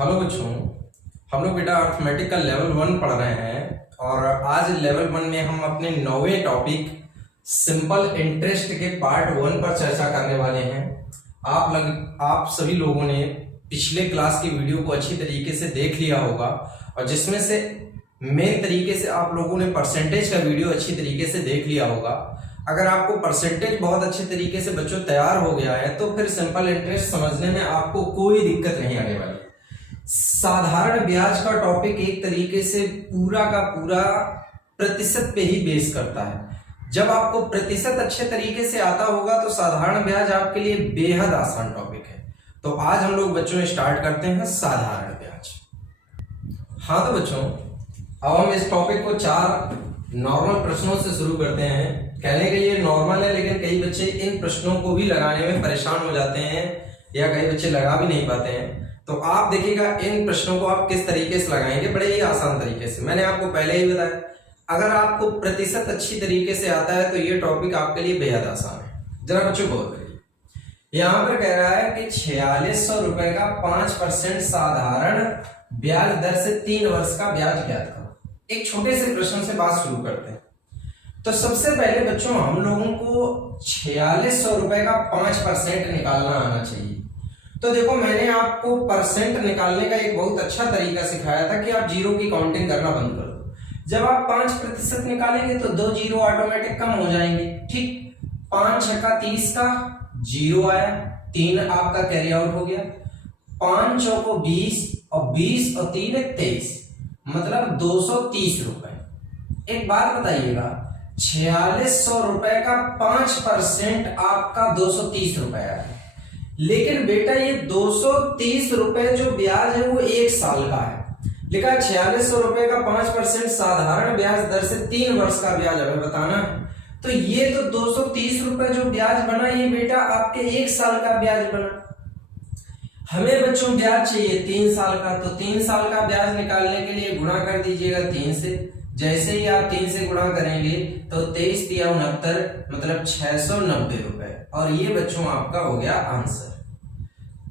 Hello बच्चों, हम लोग बेटा अर्थमेटिक का लेवल 1 पढ़ रहे हैं और आज लेवल 1 में हम अपने 9वें टॉपिक सिंपल इंटरेस्ट के पार्ट 1 पर चर्चा करने वाले हैं। आप सभी लोगों ने पिछले क्लास की वीडियो को अच्छी तरीके से देख लिया होगा और जिसमें से मेन तरीके से आप लोगों ने परसेंटेज का वीडियो अच्छी तरीके से देख लिया होगा। अगर आपको परसेंटेज बहुत अच्छे तरीके से बच्चों तैयार हो गया है तो फिर सिंपल इंटरेस्ट समझने में आपको कोई दिक्कत नहीं आने वाली। साधारण ब्याज का टॉपिक एक तरीके से पूरा का पूरा प्रतिशत पे ही बेस करता है। जब आपको प्रतिशत अच्छे तरीके से आता होगा तो साधारण ब्याज आपके लिए बेहद आसान टॉपिक है। तो आज हम लोग बच्चों स्टार्ट करते हैं साधारण ब्याज। हाँ तो बच्चों, अब हम इस टॉपिक को 4 नॉर्मल प्रश्नों से शुरू करते हैं। कहने के लिए नॉर्मल है, लेकिन कई बच्चे इन प्रश्नों को भी लगाने में परेशान हो जाते हैं या कई बच्चे लगा भी नहीं पाते हैं। तो आप देखिएगा इन प्रश्नों को आप किस तरीके से लगाएंगे, बड़े ही आसान तरीके से। मैंने आपको पहले ही बताया, अगर आपको प्रतिशत अच्छी तरीके से आता है तो ये टॉपिक आपके लिए बेहद आसान है। जरा बच्चों गौर करिए, यहां पर कह रहा है कि 4600 रुपए का 5% साधारण ब्याज दर से 3 वर्ष का ब्याज ज्ञात करो। एक छोटे से प्रश्न से बात शुरू करते हैं। तो सबसे पहले बच्चों हम लोगों को 4600 रुपए का 5% निकालना आना चाहिए। तो देखो, मैंने आपको परसेंट निकालने का एक बहुत अच्छा तरीका सिखाया था कि आप जीरो की काउंटिंग करना बंद कर दो। जब आप 5% निकालेंगे तो 2 जीरो ऑटोमेटिक कम हो जाएंगे। ठीक, 5 छक्का 30 का जीरो आया, 3 आपका कैरी आउट हो गया, 5 चौको 20 और 20 और 3 23, मतलब 230 रुपए। एक बात बताइएगा, 4600 रुपए का 5% आपका 230 रुपए आया, लेकिन बेटा ये 230 रुपए जो ब्याज है वो 1 साल का है। लिखा 4600 रुपए का 5% साधारण ब्याज दर से 3 वर्ष का ब्याज हमें बताना है। तो ये तो 230 रुपए जो ब्याज बना ये बेटा आपके 1 साल का ब्याज बना। हमें बच्चों ब्याज चाहिए 3 साल का, तो 3 साल का ब्याज निकालने के लिए गुणा कर दीजिएगा 3 से। जैसे ही आप 3 से गुणा करेंगे तो 23 × 69 मतलब 690 रुपए, और ये बच्चों आपका हो गया आंसर।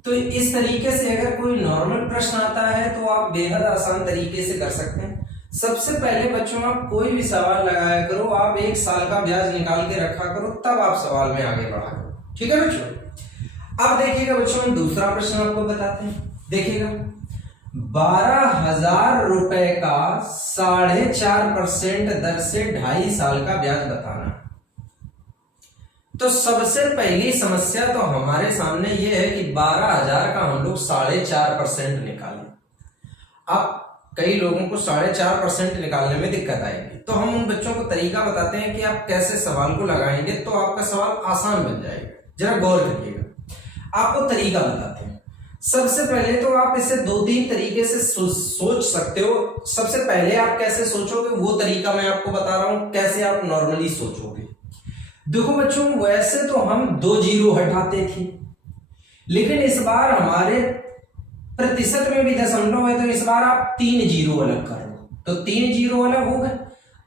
तो इस तरीके से अगर कोई नॉर्मल प्रश्न आता है तो आप बेहद आसान तरीके से कर सकते हैं। सबसे पहले बच्चों आप कोई भी सवाल लगाया करो, आप 1 साल का ब्याज निकाल के रखा करो, तब आप सवाल में आगे बढ़ा करो। ठीक है बच्चों। अब देखिएगा बच्चों, हम दूसरा प्रश्न आपको बताते हैं। देखिएगा, 12,000 रुपए का 4.5% दर से 2.5 साल का ब्याज बताना। तो सबसे पहली समस्या तो हमारे सामने ये है कि 12,000 का हम लोग 4.5% निकालें। अब कई लोगों को 4.5% निकालने में दिक्कत आएगी, तो हम उन बच्चों को तरीका बताते हैं कि आप कैसे सवाल को लगाएंगे तो आपका सवाल आसान बन जाएगा। जरा गौर करिएगा, आपको तरीका बताते हैं। सबसे पहले तो आप इसे 2-3 तरीके से सोच सकते हो। सबसे पहले आप कैसे सोचोगे वो तरीका मैं आपको बता रहा हूं, कैसे आप नॉर्मली सोचोगे। देखो बच्चों, वैसे तो हम 2 जीरो हटाते थे, लेकिन इस बार हमारे प्रतिशत में भी दशमलव है, तो इस बार आप 3 जीरो अलग कर लो, तो 3 जीरो अलग हो गए।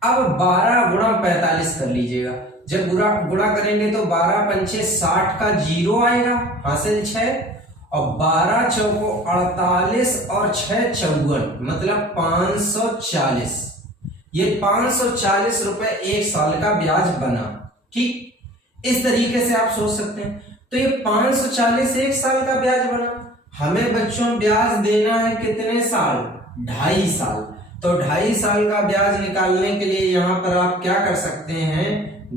अब 12 गुणा 45 कर लीजिएगा। जब गुणा करेंगे तो 12 पंचे 60 का जीरो आएगा, हासिल 6, और 12 चौको 48 और 6 54, मतलब 540। ये 540 रुपए 1 साल का ब्याज बना। ठीक, इस तरीके से आप सोच सकते हैं। तो ये 540 1 साल का ब्याज बना। हमें बच्चों ब्याज देना है कितने साल? 2.5 साल। तो 2.5 साल का ब्याज निकालने के लिए यहां पर आप क्या कर सकते हैं,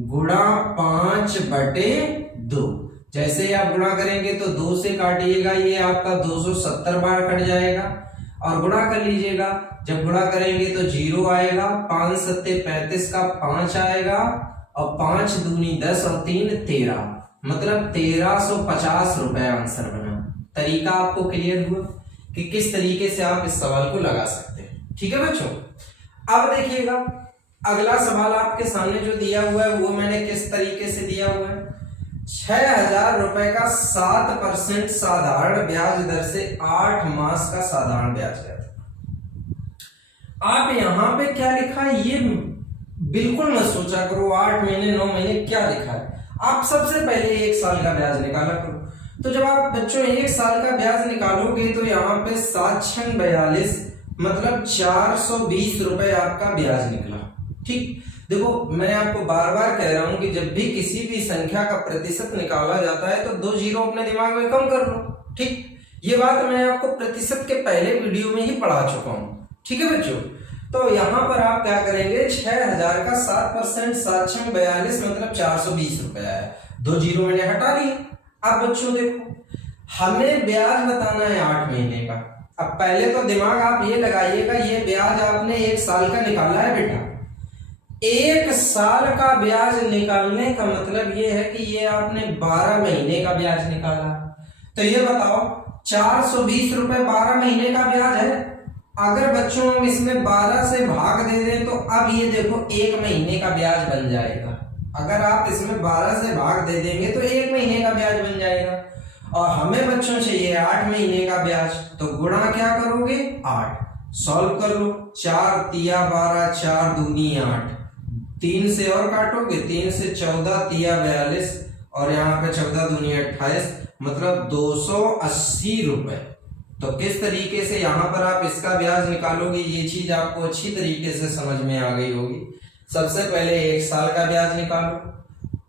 गुणा 5/2। जैसे ही आप गुणा करेंगे तो 2 से काटिएगा, ये आपका 270 बार कट जाएगा, और गुणा कर लीजिएगा। जब गुणा करेंगे तो जीरो आएगा, 5 7 35 का 5 आएगा, और 5 दूनी 10 और 3 13, मतलब 1350 रुपए आंसर बना। तरीका आपको क्लियर हुआ कि किस तरीके से आप इस सवाल को लगा सकते हैं। ठीक है बच्चों। अब देखिएगा, अगला सवाल आपके सामने जो दिया हुआ है वो मैंने किस तरीके से दिया हुआ है। 6,000 रुपए का 7% साधारण ब्याज दर से 8 मास का साधारण ब्याज है। आप यहां पे क्या लिखा है ये बिल्कुल मत सोचा करो, 8 महीने 9 महीने क्या लिखा है। आप सबसे पहले 1 साल का ब्याज निकाला करो। तो जब आप बच्चों 1 साल का ब्याज निकालोगे तो यहाँ पे 7×42 मतलब 420 रुपए आपका ब्याज निकला। ठीक, देखो मैं आपको बार बार कह रहा हूं कि जब भी किसी भी संख्या का प्रतिशत निकाला जाता है तो 2 जीरो अपने दिमाग में कम कर लो। ठीक, ये बात मैं आपको प्रतिशत के पहले वीडियो में ही पढ़ा चुका हूं। ठीक है बच्चों, तो यहाँ पर आप क्या करेंगे, 6000 का 7%, 7×42 मतलब 420 रुपया है। 2 जीरो मैंने हटा लिए। अब बच्चों देखो, हमें ब्याज बताना है 8 महीने का। अब पहले तो दिमाग आप ये लगाइएगा, ये ब्याज आपने 1 साल का निकाला है बेटा। 1 साल का ब्याज निकालने का मतलब ये है कि ये आपने 12 महीने का ब्याज निकाला। तो ये बताओ 420 रुपए 12 महीने का ब्याज है। अगर बच्चों हम इसमें 12 से भाग दे दें तो अब ये देखो 1 महीने का ब्याज बन जाएगा। अगर आप इसमें 12 से भाग दे देंगे तो 1 महीने का ब्याज बन जाएगा। और हमें बच्चों चाहिए 8 महीने का ब्याज, तो गुणा क्या करोगे, 8। सॉल्व कर लो, 4 तिया 12, 4 दूनी 8, 3 से और काटोगे, 3 से 14 तिया 42 और यहाँ पे 14 दूनी 28 मतलब 280 रुपए। तो किस तरीके से यहाँ पर आप इसका ब्याज निकालोगे, ये चीज आपको अच्छी तरीके से समझ में आ गई होगी। सबसे पहले 1 साल का ब्याज निकालो।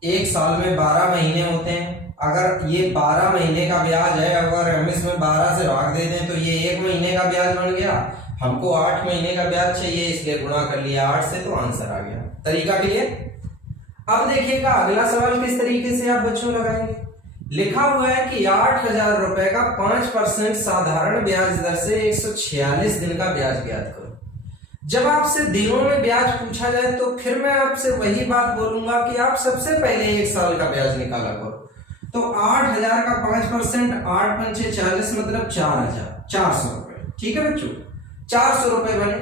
1 साल में 12 महीने होते हैं। अगर ये 12 महीने का ब्याज है, अगर हम इसमें 12 से भाग दे दें तो ये 1 महीने का ब्याज बन गया। हमको 8 महीने का ब्याज चाहिए, इसलिए गुणा कर लिया 8 से, तो आंसर आ गया। तरीका क्लियर। अब देखिएगा अगला सवाल किस तरीके से आप बच्चों लगाएंगे। लिखा हुआ है कि 8000 रुपए का 5% साधारण ब्याज दर से 146 दिन का ब्याज ज्ञात करो। जब आपसे दिनों में ब्याज पूछा जाए तो फिर मैं आपसे वही बात बोलूंगा कि आप सबसे पहले 1 साल का ब्याज निकाला करो। तो 8000 का 5%, 8 पंचे 40 मतलब 400 रुपए। ठीक है बच्चों, 400 रुपए बने।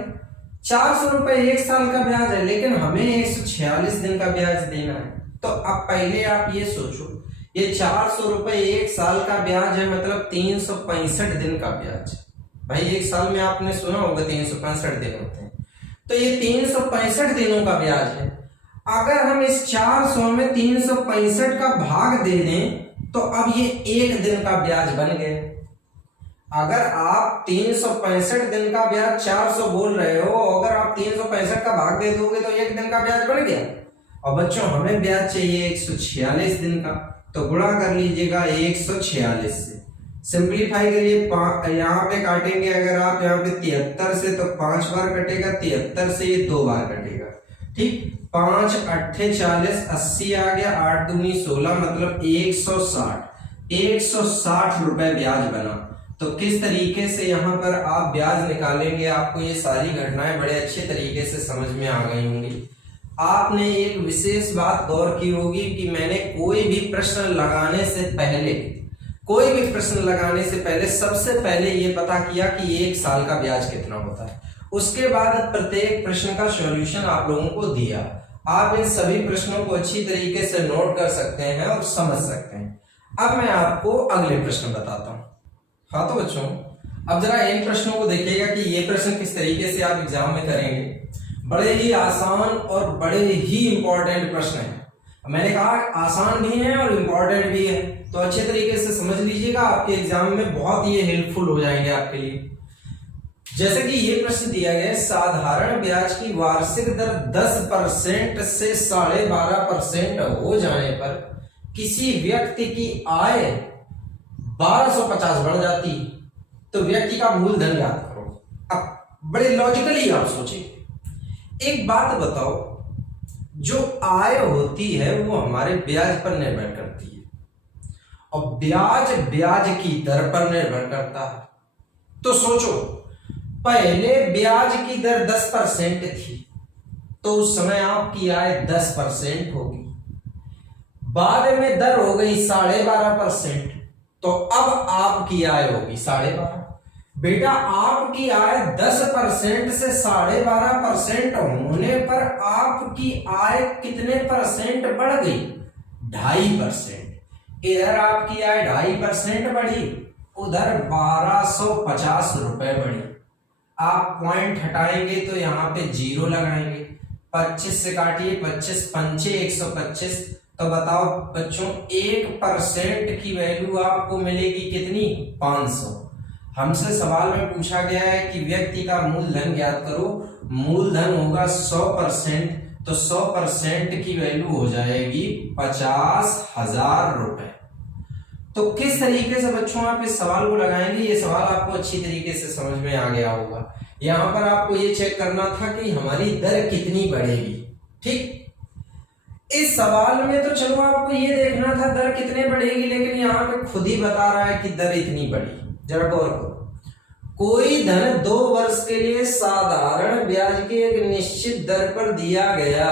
400 रुपए 1 साल का ब्याज है, लेकिन हमें 146 दिन का ब्याज देना है। तो अब पहले आप ये सोचो, ये 400 रुपए 1 साल का ब्याज है मतलब 365 दिन का ब्याज। भाई 1 साल में आपने सुना होगा 365 दिन होते हैं, तो ये 365 दिनों का ब्याज है। अगर हम इस 400 में 365 का भाग दे दें तो अब ये 1 दिन का ब्याज बन गया। अगर आप 365 दिन का ब्याज 400 बोल रहे हो, अगर आप 365 का भाग दे दोगे तो 1 दिन का ब्याज बन गया। और बच्चों हमें ब्याज चाहिए 146 दिन का, तो गुणा कर लीजिएगा 146 से। सिंप्लीफाई करिए, यहाँ पे काटेंगे अगर आप यहाँ पे 73 से तो 5 बार कटेगा, 73 से ये 2 बार कटेगा। ठीक, 5 8 40, 80 आ गया, 8 दूनी 16 मतलब 160 रुपए ब्याज बना। तो किस तरीके से यहाँ पर आप ब्याज निकालेंगे, आपको ये सारी घटनाएं बड़े अच्छे तरीके से समझ में आ गई होंगी। आपने एक विशेष बात गौर की होगी कि मैंने कोई भी प्रश्न लगाने से पहले सबसे पहले ये पता किया कि 1 साल का ब्याज कितना होता है। उसके बाद प्रत्येक प्रश्न का सॉल्यूशन आप लोगों को दिया। आप इन सभी प्रश्नों को अच्छी तरीके से नोट कर सकते हैं और समझ सकते हैं। अब मैं आपको अगले प्रश्न बताता हूं। हाँ तो बच्चों, अब जरा इन प्रश्नों को देखिएगा कि ये प्रश्न किस तरीके से आप एग्जाम में करेंगे। बड़े ही आसान और बड़े ही इंपॉर्टेंट प्रश्न है। मैंने कहा आसान भी है और इंपॉर्टेंट भी है, तो अच्छे तरीके से समझ लीजिएगा, आपके एग्जाम में बहुत ये हेल्पफुल हो जाएंगे आपके लिए। जैसे कि ये प्रश्न दिया गया है, साधारण ब्याज की वार्षिक दर 10% से 12.5% हो जाने पर किसी व्यक्ति की आय 1250 बढ़ जाती, तो व्यक्ति का मूलधन याद करो। अब बड़े लॉजिकली आप सोचिए, एक बात बताओ, जो आय होती है वो हमारे ब्याज पर निर्भर करती है और ब्याज की दर पर निर्भर करता है। तो सोचो, पहले ब्याज की दर 10% थी तो उस समय आपकी आय 10% होगी। बाद में दर हो गई 12.5%, तो अब आपकी आय होगी 12.5%। बेटा आपकी आय 10% से 12.5% होने पर आपकी आय कितने परसेंट बढ़ गई? 2.5%। इधर आपकी आय 2.5% बढ़ी, उधर 1250 रुपए बढ़ी। आप पॉइंट हटाएंगे तो यहाँ पे 0 लगाएंगे, 25 से काटिए, 25 पंचे 125, तो बताओ बच्चों 1% की वैल्यू आपको मिलेगी कितनी, 500। हमसे सवाल में पूछा गया है कि व्यक्ति का मूलधन ज्ञात करो। मूलधन होगा 100%, तो 100% की वैल्यू हो जाएगी 50,000 रुपए। तो किस तरीके से बच्चों आप इस सवाल को लगाएंगे, ये सवाल आपको अच्छी तरीके से समझ में आ गया होगा। यहां पर आपको ये चेक करना था कि हमारी दर कितनी बढ़ेगी। ठीक, इस सवाल में तो चलो आपको ये देखना था दर कितने बढ़ेगी, लेकिन यहाँ पे खुद ही बता रहा है कि दर इतनी बढ़ी। जरा गौर करो, कोई धन 2 वर्ष के लिए साधारण ब्याज की एक निश्चित दर पर दिया गया,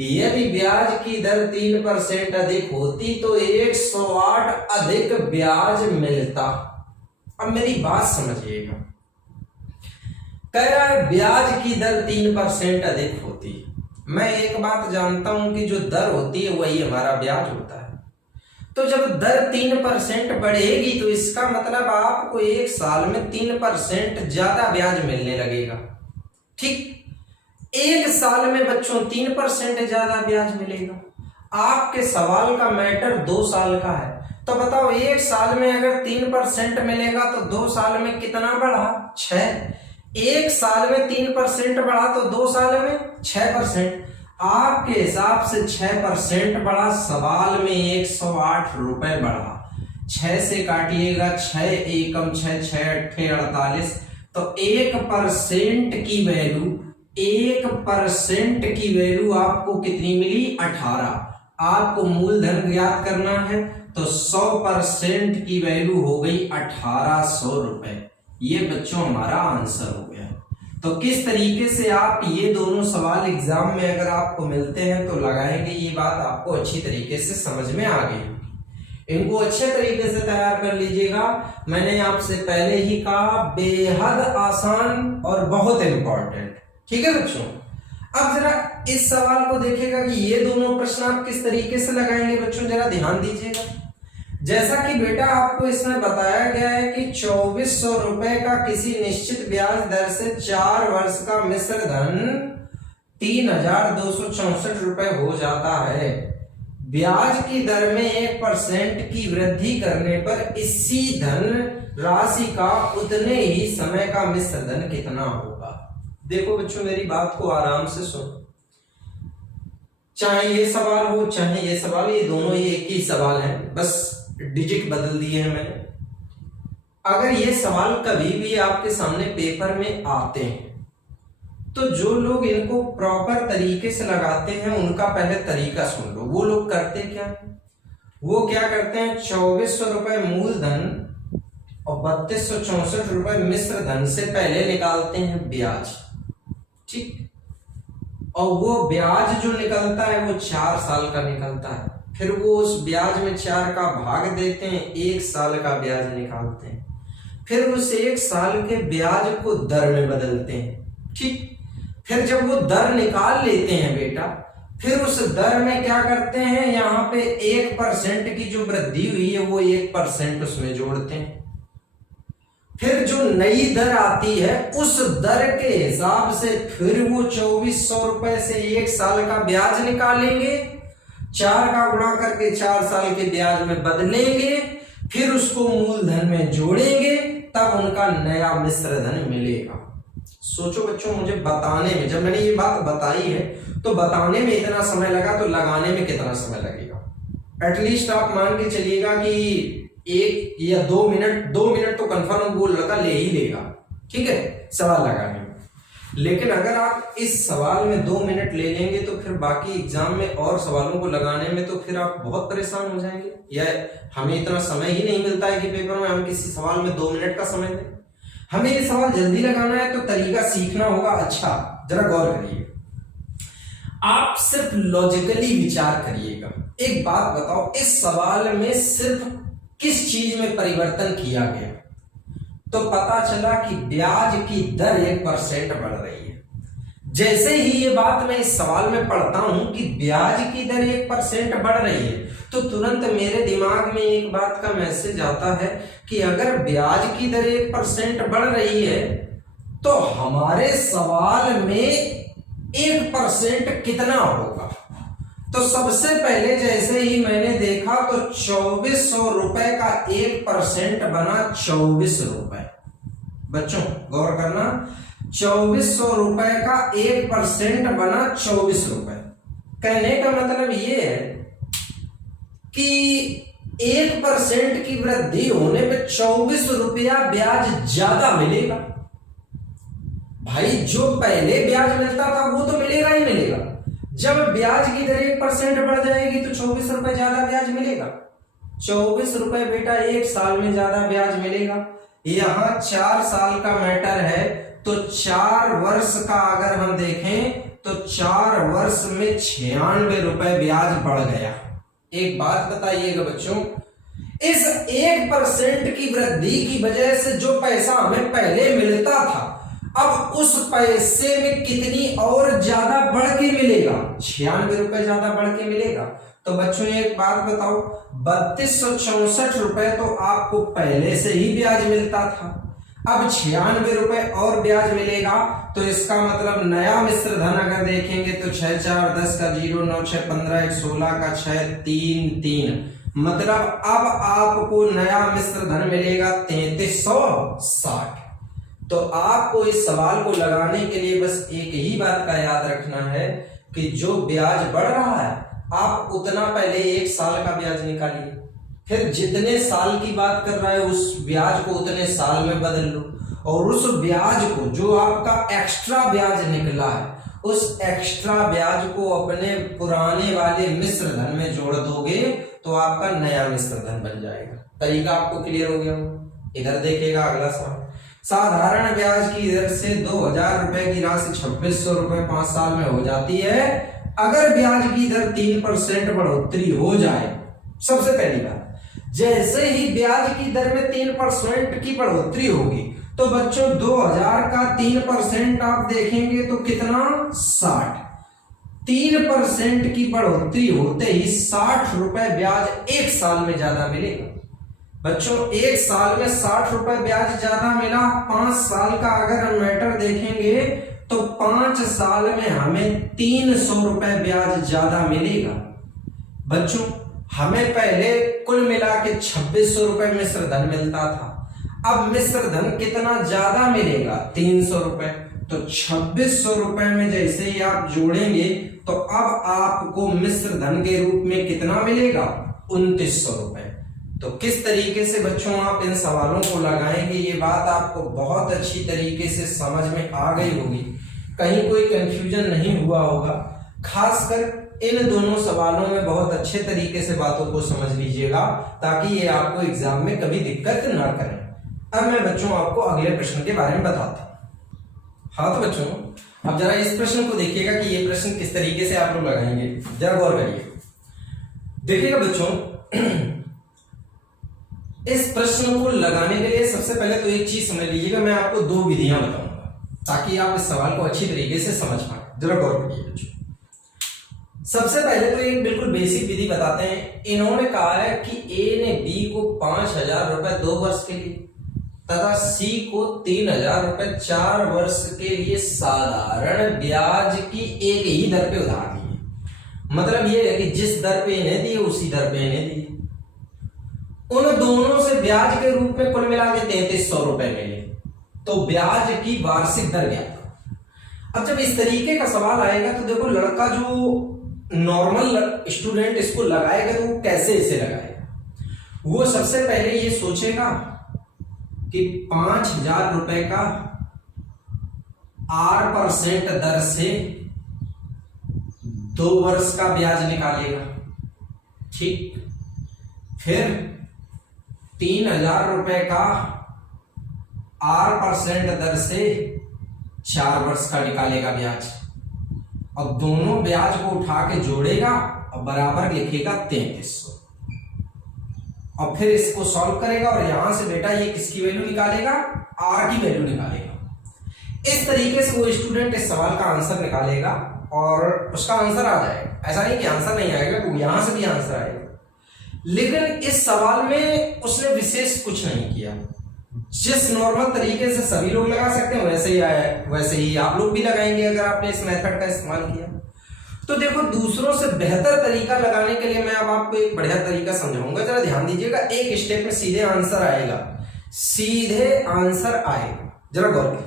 यदि ब्याज की दर 3% अधिक होती तो 108 अधिक ब्याज मिलता। अब मेरी बात समझिएगा, कह रहा है ब्याज की दर 3% अधिक होती। मैं एक बात जानता हूं कि जो दर होती है वही हमारा ब्याज होता है। तो जब दर 3% बढ़ेगी तो इसका मतलब आपको 1 साल में 3% ज्यादा ब्याज मिलने लगेगा। ठीक, 1 साल में बच्चों 3% ज्यादा ब्याज मिलेगा। आपके सवाल का मैटर 2 साल का है, तो बताओ 1 साल में अगर 3% मिलेगा तो 2 साल में कितना बढ़ा, 6। 1 साल में 3% बढ़ा तो 2 साल में 6%। आपके हिसाब से 6% बढ़ा, सवाल में 108 रुपए बढ़ा। 6 से काटिएगा, 6 एकम 6, 6 अट्ठे 48, तो 1% की वैल्यू, 1% की वैल्यू आपको कितनी मिली, 18। आपको मूलधन ज्ञात करना है तो 100% की वैल्यू हो गई 1800 रुपए। ये बच्चों हमारा आंसर हो गया। तो किस तरीके से आप ये दोनों सवाल एग्जाम में अगर आपको मिलते हैं तो लगाएंगे, ये बात आपको अच्छी तरीके से समझ में आ गई। इनको अच्छे तरीके से तैयार कर लीजिएगा। मैंने आपसे पहले ही कहा बेहद आसान और बहुत इंपॉर्टेंट। ठीक है बच्चों, अब जरा इस सवाल को देखिएगा कि ये दोनों प्रश्न आप किस तरीके से लगाएंगे। बच्चों जरा ध्यान दीजिएगा, जैसा कि बेटा आपको इसमें बताया गया है कि 2400 रुपए का किसी निश्चित ब्याज दर से 4 वर्ष का मिश्र धन 3264 रुपए हो जाता है। ब्याज की दर में 1% की वृद्धि करने पर इसी धन राशि का उतने ही समय का मिश्र धन कितना होगा। देखो बच्चों मेरी बात को आराम से सुनो, चाहे ये सवाल हो चाहे ये सवाल, ये दोनों ही एक ही सवाल है, बस डिजिट बदल दिए हैं मैंने। अगर ये सवाल कभी भी आपके सामने पेपर में आते हैं तो जो लोग इनको प्रॉपर तरीके से लगाते हैं उनका पहले तरीका सुन लो। वो लोग करते क्या, वो क्या करते हैं, 2400 रुपए मूलधन और 3264 रुपए मिश्र धन से पहले निकालते हैं ब्याज। ठीक, और वो ब्याज जो निकलता है वो 4 साल का निकलता है। फिर वो उस ब्याज में 4 का भाग देते हैं, 1 साल का ब्याज निकालते हैं। फिर उस 1 साल के ब्याज को दर में बदलते हैं। ठीक, फिर जब वो दर निकाल लेते हैं बेटा, फिर उस दर में क्या करते हैं, यहाँ पे 1% की जो वृद्धि हुई है वो 1% उसमें जोड़ते हैं। फिर जो नई दर आती है उस दर के हिसाब से फिर वो 2400 रुपए से 1 साल का ब्याज निकालेंगे, 4 का गुणा करके 4 साल के ब्याज में बदलेंगे, फिर उसको मूलधन में जोड़ेंगे, तब उनका नया मिश्र धन मिलेगा। सोचो बच्चों, मुझे बताने में, जब मैंने ये बात बताई है तो बताने में इतना समय लगा, तो लगाने में कितना समय लगेगा। एटलीस्ट आप मान के चलिएगा कि 1 या 2 मिनट तो कंफर्म बोल रहा था ले ही लेगा। ठीक है, सवाल लगाने में। लेकिन अगर आप इस सवाल में 2 मिनट ले लेंगे तो फिर बाकी एग्जाम में और सवालों को लगाने में तो फिर आप बहुत परेशान हो जाएंगे, या हमें इतना समय ही नहीं मिलता है कि पेपर में हम किसी सवाल में 2 मिनट का समय दें। हमें ये सवाल जल्दी लगाना है तो तरीका सीखना होगा। अच्छा जरा गौर करिए, आप सिर्फ लॉजिकली विचार करिएगा। एक बात बताओ, इस सवाल में सिर्फ किस चीज में परिवर्तन किया गया, तो पता चला कि ब्याज की दर 1% बढ़ रही है। जैसे ही ये बात मैं इस सवाल में पढ़ता हूं कि ब्याज की दर 1% बढ़ रही है, तो तुरंत मेरे दिमाग में एक बात का मैसेज आता है कि अगर ब्याज की दर 1% बढ़ रही है तो हमारे सवाल में 1% कितना होगा। तो सबसे पहले जैसे ही मैंने देखा तो 2400 रुपए का 1% बना 24 रुपए। बच्चों गौर करना, 2400 रुपए का 1% बना 24 रुपए। कहने का मतलब ये है कि 1% की वृद्धि होने पे 24 रुपया ब्याज ज्यादा मिलेगा। भाई जो पहले ब्याज मिलता था वो तो मिलेगा ही मिलेगा। जब ब्याज की दर 1% बढ़ जाएगी तो 24 रुपए ज्यादा ब्याज मिलेगा। 24 रुपए बेटा 1 साल में ज्यादा ब्याज मिलेगा। यहां 4 साल का मैटर है तो 4 वर्ष का अगर हम देखें तो 4 वर्ष में 96 रुपए ब्याज बढ़ गया। एक बात बताइएगा बच्चों, इस 1% की वृद्धि की वजह से जो पैसा हमें पहले मिलता था अब उस पैसे में कितनी और ज्यादा बढ़ के मिलेगा, 96 रुपए ज्यादा बढ़ के मिलेगा। तो बच्चों एक बात बताओ, 3264 रुपए तो आपको पहले से ही ब्याज मिलता था, अब 96 रुपए और ब्याज मिलेगा। तो इसका मतलब नया मिश्र धन अगर देखेंगे तो 6 4 10 का 0 9 6 15 1 16 का 6 3 3, मतलब अब आपको नया मिश्र धन मिलेगा 3360। तो आपको इस सवाल को लगाने के लिए बस एक ही बात का याद रखना है कि जो ब्याज बढ़ रहा है आप उतना पहले 1 साल का ब्याज निकालिए, फिर जितने साल की बात कर रहा है उस ब्याज को उतने साल में बदल लो, और उस ब्याज को जो आपका एक्स्ट्रा ब्याज निकला है उस एक्स्ट्रा ब्याज को अपने पुराने वाले मिश्र धन में जोड़ दोगे तो आपका नया मिश्र धन बन जाएगा। तरीका आपको क्लियर हो गया। इधर देखिएगा अगला सवाल, साधारण ब्याज की दर से 2000 रुपए की राशि 2600 रुपए 5 साल में हो जाती है अगर ब्याज की दर 3% बढ़ोतरी हो जाए। सबसे पहली बात, जैसे ही ब्याज की दर में 3% की बढ़ोतरी होगी तो बच्चों 2000 का 3% आप देखेंगे तो कितना 60, 3% की बढ़ोतरी होते ही 60 रुपए ब्याज 1 साल में ज्यादा मिलेगा। बच्चों 1 साल में 60 रुपए ब्याज ज्यादा मिला। 5 साल का अगर हम मैटर देखेंगे तो 5 साल में हमें 300 रुपए ब्याज ज्यादा मिलेगा। बच्चों हमें पहले कुल मिला के 2600 रुपए मिश्र धन मिलता था, अब मिश्र धन कितना ज्यादा मिलेगा 300 रुपए। तो 2600 रुपए में जैसे ही आप जोड़ेंगे तो अब आपको मिश्र धन के रूप में कितना मिलेगा 2900 रुपए। तो किस तरीके से बच्चों आप इन सवालों को लगाएंगे ये बात आपको बहुत अच्छी तरीके से समझ में आ गई होगी, कहीं कोई कंफ्यूजन नहीं हुआ होगा। खासकर इन दोनों सवालों में बहुत अच्छे तरीके से बातों को समझ लीजिएगा ताकि ये आपको एग्जाम में कभी दिक्कत ना करें। अब मैं बच्चों आपको अगले प्रश्न के बारे में बताता हूं। हाँ तो बच्चों अब जरा इस प्रश्न को देखिएगा कि ये प्रश्न किस तरीके से आप लोग लगाएंगे, जरा गौर करिए। देखिएगा बच्चों इस प्रश्न को लगाने के लिए सबसे पहले तो एक चीज समझ लीजिएगा, मैं आपको 2 विधियां बताऊंगा ताकि आप इस सवाल को अच्छी तरीके से समझ पाए। जरा गौर करिए बच्चों, सबसे पहले तो एक बिल्कुल बेसिक विधि बताते हैं। इन्होंने कहा है कि ए ने बी को 5000 रुपए 2 वर्ष के लिए तथा सी को 3000 रुपए 4 वर्ष के लिए साधारण ब्याज की एक ही दर पे उधार दिए। मतलब ये है कि जिस दर पे इन्हें दिए उसी दर पे इन्हें दिए। उन दोनों से ब्याज के रूप में कुल मिला के 3300 रुपए मिले, तो ब्याज की वार्षिक दर क्या था। अब जब इस तरीके का सवाल आएगा तो देखो लड़का जो नॉर्मल स्टूडेंट इसको लगाएगा तो वो कैसे इसे लगाएगा, वो सबसे पहले ये सोचेगा कि 5000 रुपए का 8% दर से 2 वर्ष का ब्याज निकालेगा, ठीक। फिर 3000 रुपए का 8% दर से 4 वर्ष का निकालेगा ब्याज, और दोनों ब्याज को उठा के जोड़ेगा और बराबर लिखेगा 3300, और फिर इसको सॉल्व करेगा और यहां से बेटा ये किसकी वैल्यू निकालेगा, आर की वैल्यू निकालेगा। इस तरीके से वो स्टूडेंट इस सवाल का आंसर निकालेगा और उसका आंसर आ जाएगा। ऐसा नहीं कि आंसर नहीं आएगा, तो यहां से भी आंसर आएगा। लेकिन इस सवाल में उसने विशेष कुछ नहीं किया, जिस नॉर्मल तरीके से सभी लोग लगा सकते हैं वैसे ही आया, वैसे ही आप लोग भी लगाएंगे अगर आपने इस मेथड का इस्तेमाल किया। तो देखो दूसरों से बेहतर तरीका लगाने के लिए मैं अब आपको एक बढ़िया तरीका समझाऊंगा, जरा ध्यान दीजिएगा। एक स्टेप में सीधे आंसर आएगा, सीधे आंसर आएगा, जरा गौर करिए।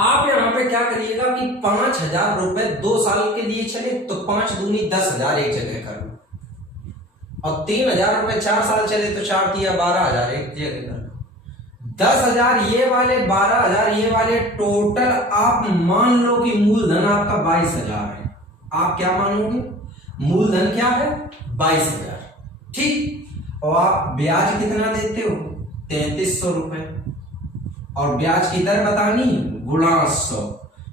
आप यहां पे क्या करिएगा कि 5,000 रुपए 2 साल के लिए चले तो 5 दूनी 10,000 एक जगह कर लो, और 3,000 रुपए 4 साल चले तो 4 तिया 12,000 एक जगह कर लो। 10,000 ये वाले, 12,000 ये वाले, टोटल आप मान लो कि मूलधन आपका 22,000 है। आप क्या मानोगे? मूलधन क्या है? 22,000, ठीक। और आप ब्याज कितना देते हो? 3,300 रुपए, और ब्याज की दर बतानी गुणा 100।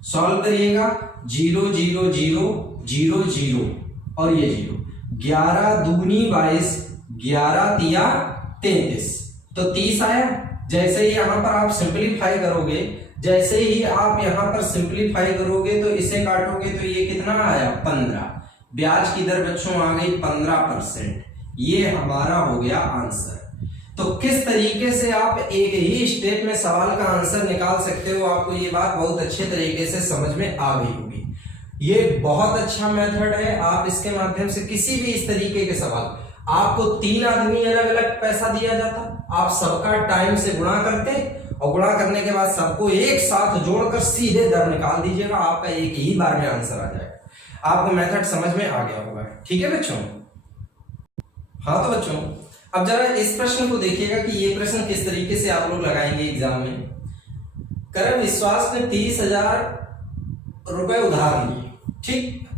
सॉल्व करिएगा, 0 0 0 0 0 और ये 0, 11 दूनी 22, 11 तिया 33, तो 30 आया। जैसे ही यहां पर आप सिंपलीफाई करोगे, जैसे ही आप यहां पर सिंपलीफाई करोगे तो इसे काटोगे तो ये कितना आया? 15। ब्याज की दर बच्चों आ गई 15%। ये हमारा हो गया आंसर। तो किस तरीके से आप एक ही स्टेप में सवाल का आंसर निकाल सकते हो, आपको ये बात बहुत अच्छे तरीके से समझ में आ गई होगी। ये बहुत अच्छा मेथड है। आप इसके माध्यम से किसी भी इस तरीके के सवाल, आपको 3 आदमी अलग अलग पैसा दिया जाता, आप सबका टाइम से गुणा करते, और गुणा करने के बाद सबको एक साथ जोड़कर सीधे दर निकाल दीजिएगा, आपका एक ही बार में आंसर आ जाएगा। आपको मेथड समझ में आ गया होगा, ठीक है बच्चों? हाँ तो बच्चों अब जरा इस प्रश्न को देखिएगा कि ये प्रश्न किस तरीके से आप लोग लगाएंगे एग्जाम में। कर विश्वास ने 30,000 रुपए उधार लिए, ठीक,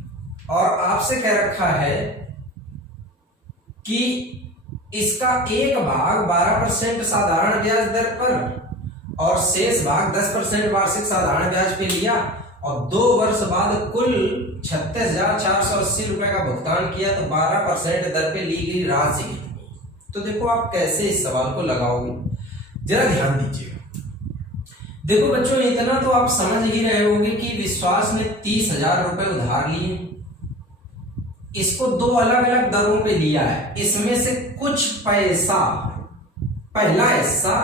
और आपसे कह रखा है कि इसका एक भाग 12% साधारण ब्याज दर पर और शेष भाग 10% वार्षिक साधारण ब्याज पे लिया, और 2 वर्ष बाद कुल 36,480 रुपए का भुगतान किया, तो 12% दर पे ली गई राशि कितनी? तो देखो आप कैसे इस सवाल को लगाओगे, जरा ध्यान दीजिएगा। देखो बच्चों इतना तो आप समझ ही रहे होंगे कि विश्वास ने 30,000 रुपए उधार लिए, इसको 2 अलग अलग दरों पे लिया है। इसमें से कुछ पैसा, पहला हिस्सा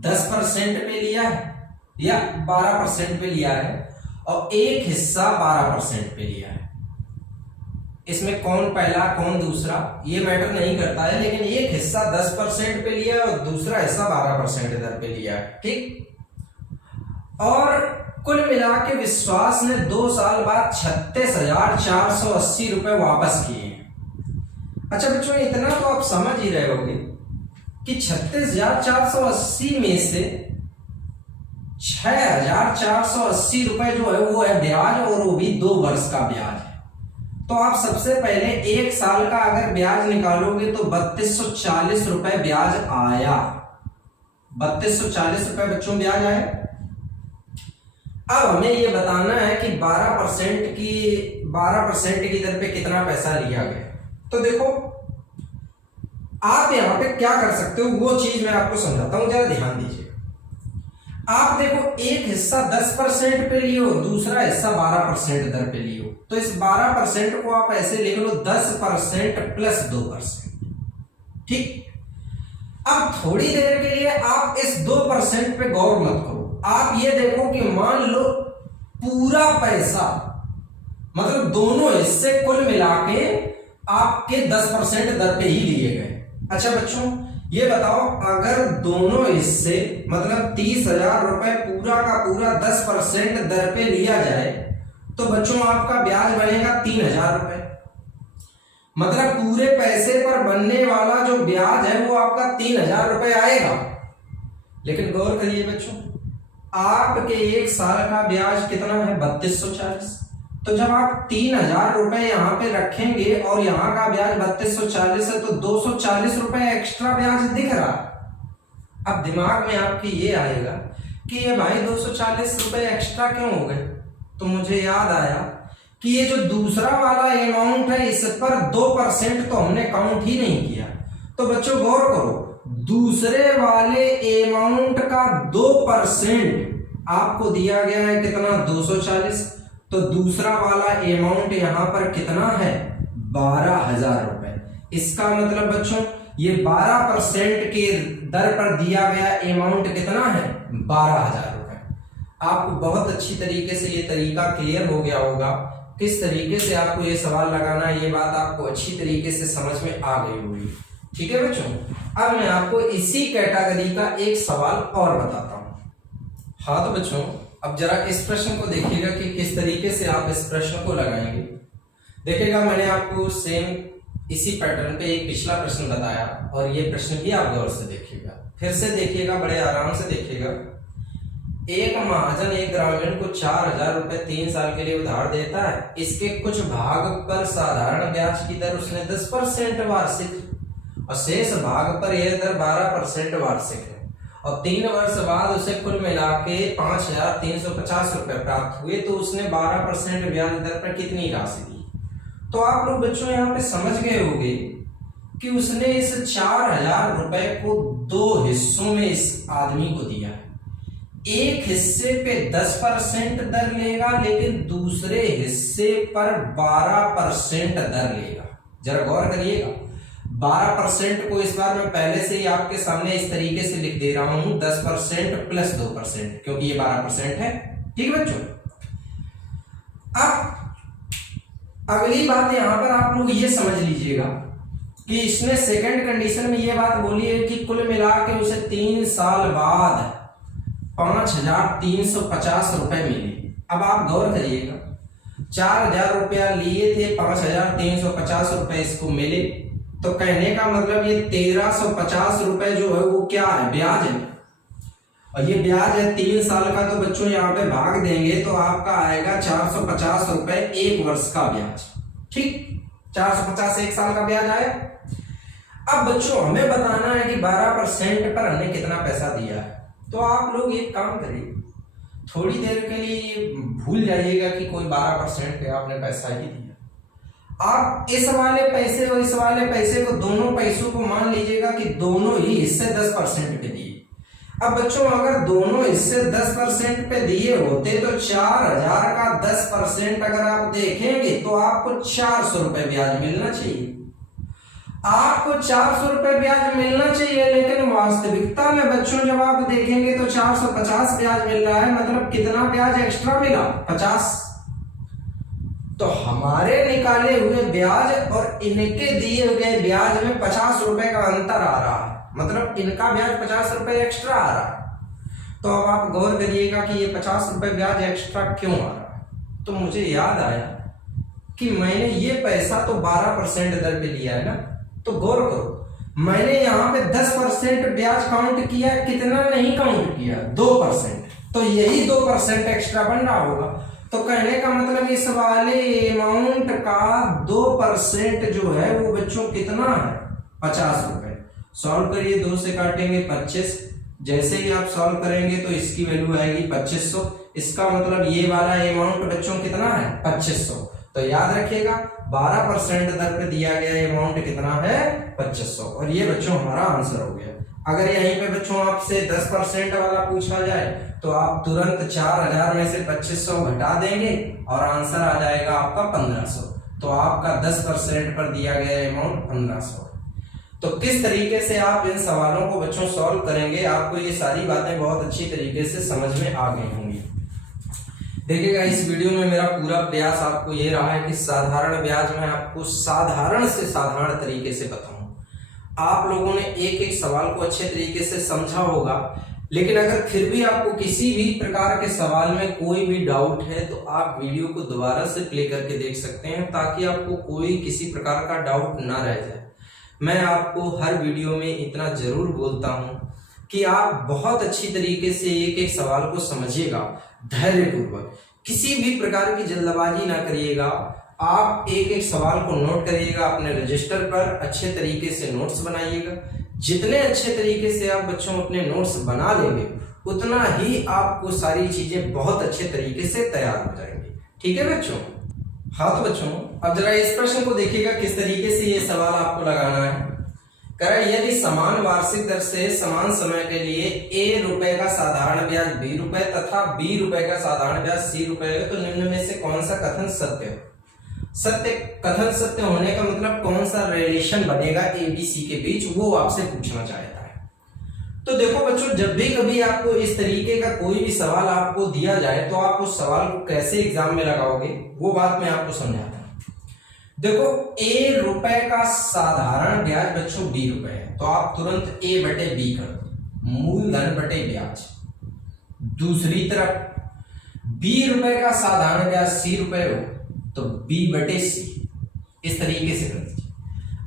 10% पे लिया है या 12% पे लिया है, और एक हिस्सा 12% पे लिया है। इसमें कौन पहला कौन दूसरा ये मैटर नहीं करता है, लेकिन एक हिस्सा 10% पे लिया है और दूसरा हिस्सा 12% दर पे लिया है, ठीक। और कुल मिला के विश्वास ने 2 साल बाद 36,480 रुपए वापस किए। अच्छा बच्चों इतना तो आप समझ ही रहे होंगे कि 36,480 में से 6,480 रुपए जो है वो है ब्याज, और वो भी 2 वर्ष का ब्याज है। तो आप सबसे पहले 1 साल का अगर ब्याज निकालोगे तो 3240 रुपए ब्याज आया। 3240 रुपए बच्चों ब्याज आया। अब हमें ये बताना है कि 12% की दर पे कितना पैसा लिया गया। तो देखो आप यहां पे क्या कर सकते हो वो चीज मैं आपको समझाता हूं, जरा ध्यान दीजिए। आप देखो एक हिस्सा 10% पे लियो, दूसरा हिस्सा 12% दर पे लियो, तो इस 12% को आप ऐसे लिख लो 10% प्लस 2%, ठीक। अब थोड़ी देर के लिए आप इस 2% पे गौर मत करो। आप ये देखो कि मान लो पूरा पैसा, मतलब दोनों हिस्से कुल मिला के आपके 10% दर पे ही लिए गए। अच्छा बच्चों ये बताओ अगर दोनों हिस्से मतलब 30,000 रुपए पूरा का पूरा 10% दर पे लिया जाए तो बच्चों आपका ब्याज बनेगा 3,000 रुपए। मतलब पूरे पैसे पर बनने वाला जो ब्याज है वो आपका 3,000 रुपए आएगा। लेकिन गौर करिए बच्चों आपके 1 साल का ब्याज कितना है 3240। तो जब आप 3,000 रुपए यहाँ पे रखेंगे और यहाँ का ब्याज 3240 है तो 240 रुपए एक्स्ट्रा ब्याज दिख रहा। अब दिमाग में आपके ये आएगा कि ये भाई 240 रुपए एक्स्ट्रा क्यों हो गए, तो मुझे याद आया कि ये जो दूसरा वाला अमाउंट है इस पर 2% तो हमने काउंट ही नहीं किया। तो बच्चों गौर करो दूसरे वाले अमाउंट का 2% आपको दिया गया है कितना 240, तो दूसरा वाला अमाउंट यहां पर कितना है 12,000 रुपए। इसका मतलब बच्चों ये 12% के दर पर दिया गया अमाउंट कितना है 12,000 रुपए। आपको बहुत अच्छी तरीके से ये तरीका क्लियर हो गया होगा किस तरीके से आपको ये सवाल लगाना है, ये बात आपको अच्छी तरीके से समझ में आ गई होगी। ठीक है बच्चों, अब मैं आपको इसी कैटेगरी का एक सवाल और बताता हूँ। हाँ तो बच्चों, अब जरा इस प्रश्न को देखिएगा कि किस तरीके से आप इस प्रश्न को लगाएंगे। देखिएगा, मैंने आपको सेम इसी पैटर्न पे एक पिछला प्रश्न बताया और ये प्रश्न भी आप गौर से देखिएगा, फिर से देखिएगा, बड़े आराम से देखिएगा। एक महाजन एक ग्रामीण को 4000 रुपए 3 साल के लिए उधार देता है। इसके कुछ भाग पर साधारण ब्याज की दर उसने 10% वार्षिक और शेष भाग पर यह दर 12% वार्षिक है और 3 वर्ष बाद उसे कुल मिला के 5350 रुपए प्राप्त हुए, तो उसने 12% ब्याज दर पर कितनी राशि दी। तो आप लोग बच्चों यहाँ पे समझ गए होंगे कि उसने इस 4000 रुपए को 2 हिस्सों में इस आदमी को दिया है। एक हिस्से पे 10% दर लेगा, लेकिन दूसरे हिस्से पर 12% दर लेगा। जरा गौर करिएगा, 12% को इस बार मैं पहले से ही आपके सामने इस तरीके से लिख दे रहा हूं, 10% प्लस 2%, क्योंकि ये 12% है। ठीक है बच्चों, अब अगली बात यहां पर आप लोग ये समझ लीजिएगा कि इसने सेकंड कंडीशन में ये बात बोली है कि कुल मिला के उसे 3 साल बाद 5350 रुपए मिले। अब आप गौर करिएगा, 4000 रुपया लिए थे, 5350 रुपए इसको मिले, तो कहने का मतलब ये 1350 रुपए जो है वो क्या है, ब्याज है। और ये ब्याज है 3 साल का, तो बच्चों यहाँ पे भाग देंगे तो आपका आएगा 450 रुपए 1 वर्ष का ब्याज। ठीक, 450 1 साल का ब्याज आया। अब बच्चों हमें बताना है कि 12% पर हमने कितना पैसा दिया है। तो आप लोग एक काम करिए, थोड़ी देर के लिए भूल जाइएगा कि कोई 12% पे आपने पैसा ही दिया। आप इस वाले पैसे और इस वाले पैसे को, दोनों पैसों को मान लीजिएगा कि दोनों ही हिस्से 10% पे दिए। अब बच्चों अगर दोनों हिस्से 10% पे दिए होते तो 4000 का 10% अगर आप देखेंगे तो आपको 400 रुपए ब्याज मिलना चाहिए। आपको 400 रुपए ब्याज मिलना चाहिए, लेकिन वास्तविकता में बच्चों जब आप देखेंगे तो 450 ब्याज मिल रहा है। मतलब कितना ब्याज एक्स्ट्रा मिला, 50। तो हमारे निकाले हुए ब्याज और इनके दिए गए ब्याज में 50 रुपए का अंतर आ रहा है। मतलब इनका ब्याज 50 रुपए एक्स्ट्रा आ रहा है। तो अब आप गौर करिएगा कि ये 50 रुपए ब्याज एक्स्ट्रा क्यों आ रहा है। तो मुझे याद आया कि मैंने ये पैसा तो 12% दर पे लिया है ना, तो गौर करो, मैंने यहाँ पे 10% ब्याज काउंट किया, कितना नहीं काउंट किया, 2%। तो यही 2% एक्स्ट्रा बन रहा होगा। तो कहने का मतलब इस वाले अमाउंट का 2% जो है वो बच्चों कितना है, 50 रुपए। सॉल्व करिए, 2 से काटेंगे 25, जैसे ही आप सॉल्व करेंगे तो इसकी वैल्यू आएगी 2500। इसका मतलब ये वाला अमाउंट बच्चों कितना है, 2500। तो याद रखिएगा 12% दर पे दिया गया अमाउंट कितना है, 2500। और ये बच्चों हमारा आंसर हो गया। अगर यहीं पे बच्चों आपसे 10% वाला पूछा जाए तो आप तुरंत 4000 में से 2500 घटा देंगे और आंसर आ जाएगा आपका 1500। तो आपका 10% पर दिया गया अमाउंट 1500। तो किस तरीके से आप इन सवालों को बच्चों सॉल्व करेंगे, आपको ये सारी बातें बहुत अच्छी तरीके से समझ में आ गई होंगी। देखिएगा, इस वीडियो में मेरा पूरा प्रयास आपको ये रहा है कि साधारण ब्याज में आपको साधारण से साधारण तरीके से बताऊं। आप लोगों ने एक एक सवाल को अच्छे तरीके से समझा होगा, लेकिन अगर फिर भी आपको किसी भी प्रकार के सवाल में कोई भी डाउट है तो आप वीडियो को दोबारा से प्ले करके देख सकते हैं, ताकि आपको कोई किसी प्रकार का डाउट ना रह जाए। मैं आपको हर वीडियो में इतना जरूर बोलता हूं कि आप बहुत अच्छी तरीके से एक एक सवाल को समझिएगा, धैर्यपूर्वक, किसी भी प्रकार की जल्दबाजी ना करिएगा। आप एक एक सवाल को नोट करिएगा अपने रजिस्टर पर, अच्छे तरीके से नोट्स बनाइएगा। जितने अच्छे तरीके से आप बच्चों अपने नोट्स बना लेंगे उतना ही आपको सारी चीजें बहुत अच्छे तरीके से तैयार हो जाएंगी। ठीक है बच्चों? हाँ तो बच्चों, अब जरा इस प्रश्न को देखिएगा किस तरीके से ये सवाल आपको लगाना है। यदि समान वार्षिक दर से समान समय के लिए A रुपए का साधारण ब्याज B रुपए तथा B रुपए का साधारण ब्याज C रुपए है, तो निम्न में से कौन सा कथन सत्य है? कथन सत्य होने का मतलब कौन सा रिलेशन बनेगा ABC के बीच, वो आपसे पूछना चाहता है। तो देखो बच्चों, जब भी कभी आपको इस तरीके का कोई भी सवाल आपको दिया जाए तो आप उस सवाल को कैसे एग्जाम में लगाओगे वो बात मैं आपको समझाता हूं। देखो, ए रुपए का साधारण ब्याज बच्चों बी रुपए है, तो आप तुरंत ए बटे बी कर दो, मूलधन बटे ब्याज। दूसरी तरफ बी रुपए का साधारण ब्याज सी रुपए हो तो बी बटे सी, इस तरीके से कर दीजिए।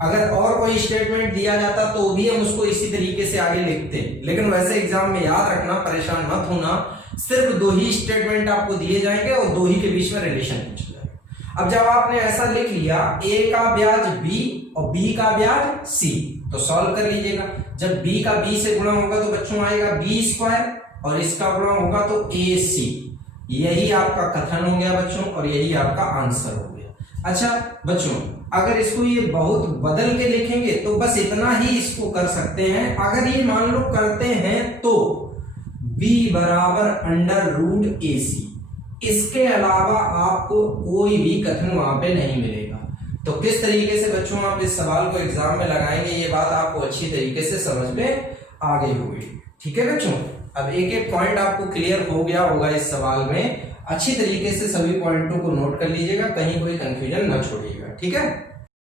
अगर और कोई स्टेटमेंट दिया जाता तो भी हम उसको इसी तरीके से आगे लिखते, लेकिन वैसे एग्जाम में याद रखना, परेशान मत होना, सिर्फ 2 ही स्टेटमेंट आपको दिए जाएंगे और 2 ही के बीच में रिलेशन पूछा जाएगा। अब जब आपने ऐसा लिख लिया, ए का ब्याज बी और बी का ब्याज सी, तो सॉल्व कर लीजिएगा। जब बी का बी से गुणा होगा तो बच्चों आएगा बी स्क्वायर, और इसका गुणा होगा तो ए सी। यही आपका कथन हो गया बच्चों, और यही आपका आंसर हो गया। अच्छा बच्चों, अगर इसको ये बहुत बदल के लिखेंगे तो बस इतना ही इसको कर सकते हैं। अगर ये मान लो करते हैं तो b बराबर अंडर रूट ए सी, इसके अलावा आपको कोई भी कथन वहां पे नहीं मिलेगा। तो किस तरीके से बच्चों आप इस सवाल को एग्जाम में लगाएंगे, ये बात आपको अच्छी तरीके से समझ में आ गई होगी। ठीक है बच्चों, अब एक एक पॉइंट आपको क्लियर हो गया होगा इस सवाल में। अच्छी तरीके से सभी पॉइंटों को नोट कर लीजिएगा, कहीं कोई कंफ्यूजन न छोड़िएगा। ठीक है।